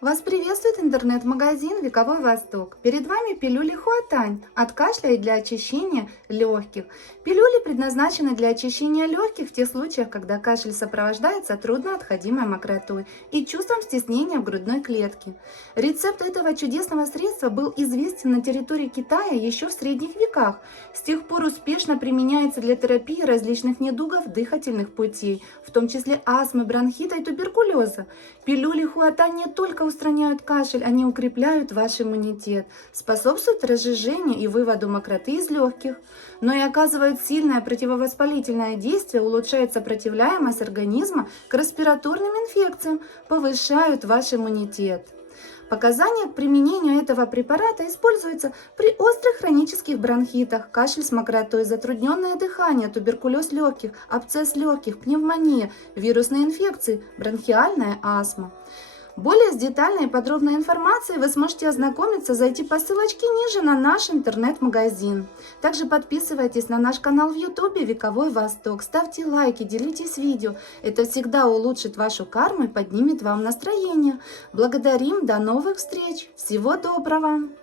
Вас приветствует интернет-магазин «Вековой Восток». Перед вами пилюли Хуатань от кашля и для очищения легких. Пилюли предназначены для очищения легких в тех случаях, когда кашель сопровождается трудноотходимой мокротой и чувством стеснения в грудной клетке. Рецепт этого чудесного средства был известен на территории Китая еще в средних веках. С тех пор успешно применяется для терапии различных недугов дыхательных путей, в том числе астмы, бронхита и туберкулеза. Пилюли Хуатань не только устраняют кашель, они укрепляют ваш иммунитет, способствуют разжижению и выводу мокроты из легких, но и оказывают сильное противовоспалительное действие, улучшают сопротивляемость организма к респираторным инфекциям, повышают ваш иммунитет. Показания к применению этого препарата используются при острых хронических бронхитах, кашель с мокротой, затрудненное дыхание, туберкулез легких, абсцесс легких, пневмония, вирусные инфекции, бронхиальная астма. Более с детальной и подробной информацией вы сможете ознакомиться, зайти по ссылочке ниже на наш интернет-магазин. Также подписывайтесь на наш канал в YouTube «Вековой Восток», ставьте лайки, делитесь видео. Это всегда улучшит вашу карму и поднимет вам настроение. Благодарим, до новых встреч, всего доброго!